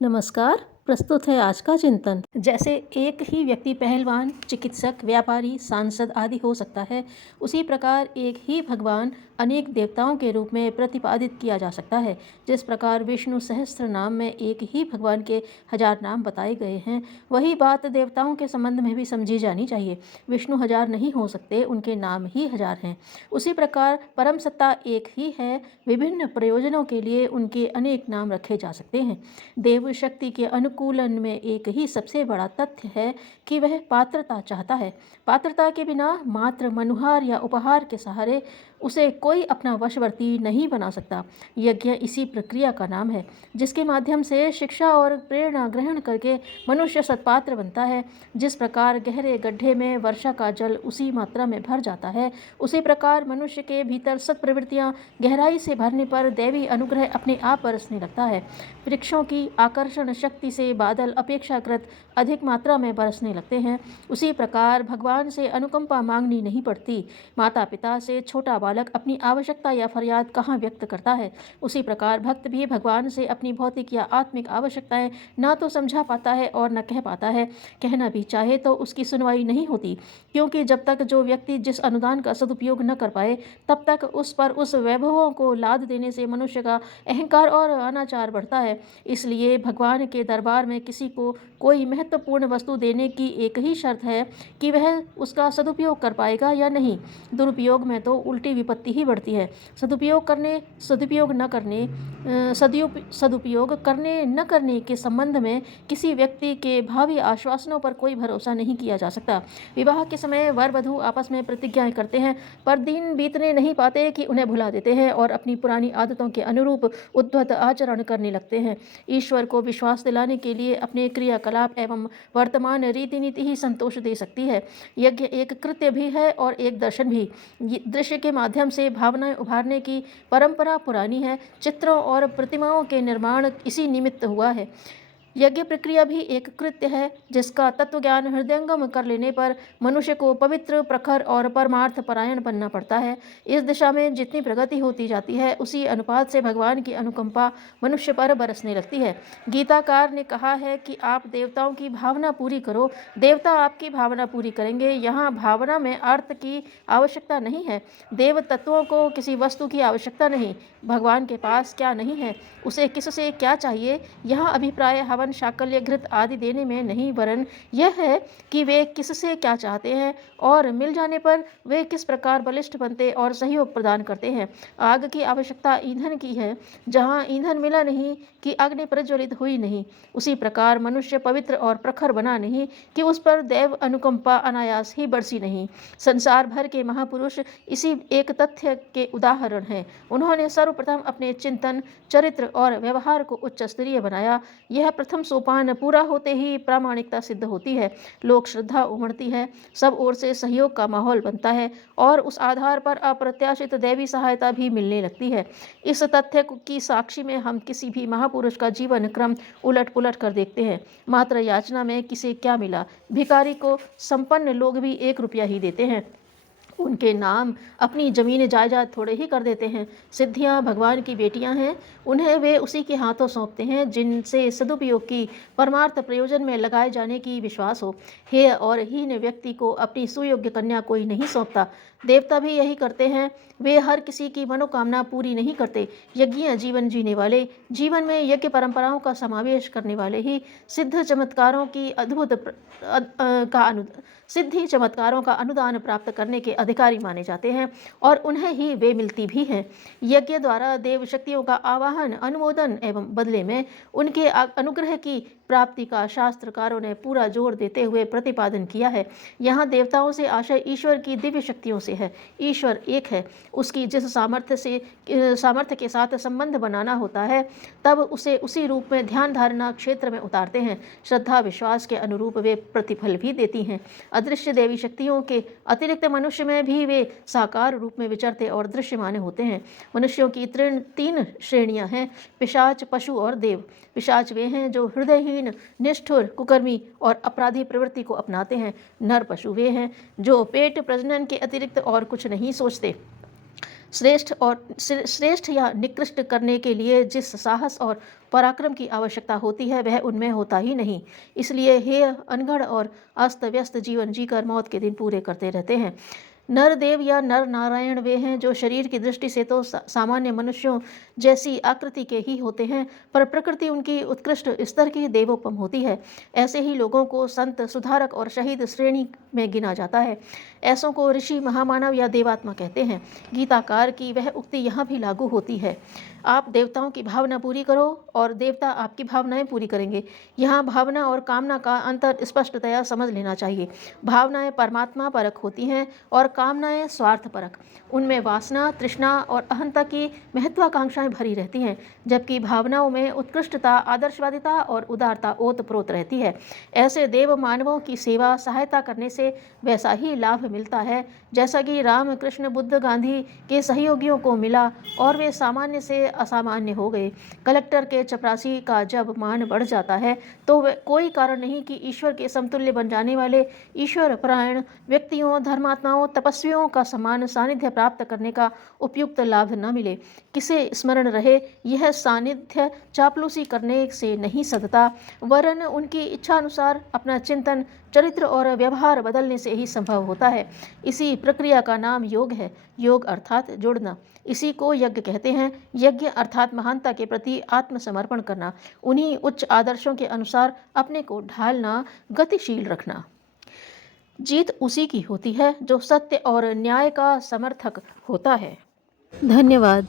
नमस्कार। प्रस्तुत है आज का चिंतन। जैसे एक ही व्यक्ति पहलवान, चिकित्सक, व्यापारी, सांसद आदि हो सकता है, उसी प्रकार एक ही भगवान अनेक देवताओं के रूप में प्रतिपादित किया जा सकता है। जिस प्रकार विष्णु सहस्त्र नाम में एक ही भगवान के 1000 नाम बताए गए हैं, वही बात देवताओं के संबंध में भी समझी जानी चाहिए। विष्णु 1000 नहीं हो सकते, उनके नाम ही 1000 हैं। उसी प्रकार परम सत्ता एक ही है, विभिन्न प्रयोजनों के लिए उनके अनेक नाम रखे जा सकते हैं। देव शक्ति के अनुकूलन में एक ही सबसे बड़ा तथ्य है कि वह पात्रता चाहता है। पात्रता के बिना मात्र मनुहार या उपहार के सहारे उसे कोई अपना वशवर्ती नहीं बना सकता। यज्ञ इसी प्रक्रिया का नाम है, जिसके माध्यम से शिक्षा और प्रेरणा ग्रहण करके मनुष्य सत्पात्र बनता है। जिस प्रकार गहरे गड्ढे में वर्षा का जल उसी मात्रा में भर जाता है, उसी प्रकार मनुष्य के भीतर सत्प्रवृत्तियाँ गहराई से भरने पर दैवी अनुग्रह अपने आप बरसने लगता है। वृक्षों की आकर्षण शक्ति से बादल अपेक्षाकृत अधिक मात्रा में बरसने लगते हैं, उसी प्रकार भगवान से अनुकंपा मांगनी नहीं पड़ती। माता पिता से छोटा बालक अपनी आवश्यकता या फरियाद कहाँ व्यक्त करता है, उसी प्रकार भक्त भी भगवान से अपनी भौतिक या आत्मिक आवश्यकताएं ना तो समझा पाता है और न कह पाता है। कहना भी चाहे तो उसकी सुनवाई नहीं होती, क्योंकि जब तक जो व्यक्ति जिस अनुदान का सदुपयोग न कर पाए, तब तक उस पर उस वैभवों को लाद देने से मनुष्य का अहंकार और अनाचार बढ़ता है। इसलिए भगवान के दरबार में किसी को कोई महत्वपूर्ण वस्तु देने की एक ही शर्त है कि वह उसका सदुपयोग कर पाएगा या नहीं। दुरुपयोग में तो उल्टी विपत्ति ही बढ़ती है। सदुपयोग करने न करने के संबंध में किसी व्यक्ति के भावी आश्वासनों पर कोई भरोसा नहीं किया जा सकता। विवाह के समय वर वधू आपस में प्रतिज्ञाएं करते हैं, पर दिन बीतने नहीं पाते कि उन्हें भुला देते हैं और अपनी पुरानी आदतों के अनुरूप उद्धत आचरण करने लगते हैं। ईश्वर को विश्वास दिलाने के लिए अपने क्रियाकलाप एवं वर्तमान रीति नीति ही संतोष दे सकती है। यज्ञ एक कृत्य भी है और एक दर्शन भी। दृश्य के माध्यम से भावनाएं उभारने की परंपरा पुरानी है। चित्रों और प्रतिमाओं के निर्माण इसी निमित्त हुआ है। यज्ञ प्रक्रिया भी एक कृत्य है, जिसका तत्वज्ञान हृदयंगम कर लेने पर मनुष्य को पवित्र, प्रखर और परमार्थ परायण बनना पड़ता है। इस दिशा में जितनी प्रगति होती जाती है, उसी अनुपात से भगवान की अनुकंपा मनुष्य पर बरसने लगती है। गीताकार ने कहा है कि आप देवताओं की भावना पूरी करो, देवता आपकी भावना पूरी करेंगे। यहाँ भावना में अर्थ की आवश्यकता नहीं है। देव तत्वों को किसी वस्तु की आवश्यकता नहीं। भगवान के पास क्या नहीं है, उसे किससे क्या चाहिए, यहाँ अभिप्राय हवन, शाकल्य, घृत आदि देने में नहीं, वरन यह है कि वे किससे क्या चाहते हैं और मिल जाने पर वे किस प्रकार बलिष्ठ बनते और सहयोग प्रदान करते हैं। आग की आवश्यकता ईंधन की है, जहाँ ईंधन मिला नहीं कि अग्नि प्रज्वलित हुई नहीं। उसी प्रकार मनुष्य पवित्र और प्रखर बना नहीं कि उस पर दैव अनुकंपा अनायास ही बरसी नहीं। संसार भर के महापुरुष इसी एक तथ्य के उदाहरण हैं। उन्होंने सर्वप्रथम अपने चिंतन, चरित्र और व्यवहार को उच्च स्तरीय बनाया। यह प्रथम सोपान पूरा होते ही प्रामाणिकता सिद्ध होती है, लोक श्रद्धा उमड़ती है, सब ओर से सहयोग का माहौल बनता है और उस आधार पर अप्रत्याशित दैवी सहायता भी मिलने लगती है। इस तथ्य की साक्षी में हम किसी भी महापुरुष का जीवन क्रम उलट पुलट कर देखते हैं। मात्र याचना में किसे क्या मिला, भिखारी को संपन्न लोग भी 1 रुपया ही देते हैं। उनके नाम अपनी जमीन जायदाद थोड़े ही कर देते हैं। सिद्धियां भगवान की बेटियां हैं, उन्हें वे उसी के हाथों सौंपते हैं जिनसे सदुपयोग की परमार्थ प्रयोजन में लगाए जाने की विश्वास हो। हेय और हीन व्यक्ति को अपनी सुयोग्य कन्या कोई नहीं सौंपता। देवता भी यही करते हैं, वे हर किसी की मनोकामना पूरी नहीं करते। यज्ञ जीवन जीने वाले, जीवन में यज्ञ परंपराओं का समावेश करने वाले ही सिद्ध चमत्कारों का अनुदान प्राप्त करने के अधिकारी माने जाते हैं और उन्हें ही वे मिलती भी हैं। यज्ञ द्वारा देव शक्तियों का आवाहन, अनुमोदन एवं बदले में उनके अनुग्रह की प्राप्ति का शास्त्रकारों ने पूरा जोर देते हुए प्रतिपादन किया है। यहाँ देवताओं से आशय ईश्वर की दिव्य शक्तियों से है। ईश्वर एक है, उसकी जिस सामर्थ्य के साथ संबंध बनाना होता है, तब उसे उसी रूप में ध्यान धारणा क्षेत्र में उतारते हैं। श्रद्धा विश्वास के अनुरूप वे प्रतिफल भी देती हैं। अदृश्य देवी शक्तियों के अतिरिक्त मनुष्य में भी वे साकार रूप में विचरते और दृश्यमान होते हैं। मनुष्यों की 3 श्रेणियां हैं, पिशाच, पशु और देव। पिशाच वे हैं जो हृदयहीन, निष्ठुर, कुकर्मी और अपराधी प्रवृत्ति को अपनाते हैं। नर पशु वे हैं जो पेट प्रजनन के अतिरिक्त और कुछ नहीं सोचते। श्रेष्ठ या निकृष्ट करने के लिए जिस साहस और पराक्रम की आवश्यकता होती है वह उनमें होता ही नहीं। इसलिए हे अनगढ़ और अस्त व्यस्त जीवन जीकर मौत के दिन पूरे करते रहते हैं। नर देव या नर नारायण वे हैं जो शरीर की दृष्टि से तो सामान्य मनुष्यों जैसी आकृति के ही होते हैं, पर प्रकृति उनकी उत्कृष्ट स्तर की देवोपम होती है। ऐसे ही लोगों को संत, सुधारक और शहीद श्रेणी में गिना जाता है। ऐसों को ऋषि, महामानव या देवात्मा कहते हैं। गीताकार की वह उक्ति यहाँ भी लागू होती है। आप देवताओं की भावना पूरी करो और देवता आपकी भावनाएं पूरी करेंगे। यहाँ भावना और कामना का अंतर स्पष्टतया समझ लेना चाहिए। भावनाएं परमात्मा परक होती हैं और कामनाएं स्वार्थ परक। उनमें वासना, तृष्णा और अहंता की महत्वाकांक्षाएं भरी रहती हैं, जबकि भावनाओं में उत्कृष्टता, आदर्शवादिता और उदारता ओतप्रोत रहती है। ऐसे देव मानवों की सेवा सहायता करने से वैसा ही लाभ मिलता है जैसा कि राम, कृष्ण, बुद्ध, गांधी के सहयोगियों को मिला और वे सामान्य से असामान्य हो गए। कलेक्टर के चपरासी का जब मान बढ़ जाता है तो वह कोई कारण नहीं कि ईश्वर के समतुल्य बन जाने वाले ईश्वर परायण व्यक्तियों, धर्मात्माओं, तपस्वियों का समान सानिध्य प्राप्त करने का उपयुक्त लाभ न मिले। किसे स्मरण रहे, यह सानिध्य चापलूसी करने से नहीं सधता, वरन उनकी इच्छा अनुसार अपना चिंतन, चरित्र और व्यवहार बदलने से ही संभव होता है। इसी प्रक्रिया का नाम योग है। योग अर्थात जुड़ना। इसी को यज्ञ कहते हैं। यज्ञ अर्थात महानता के प्रति आत्मसमर्पण करना, उन्हीं उच्च आदर्शों के अनुसार अपने को ढालना, गतिशील रखना। जीत उसी की होती है जो सत्य और न्याय का समर्थक होता है। धन्यवाद।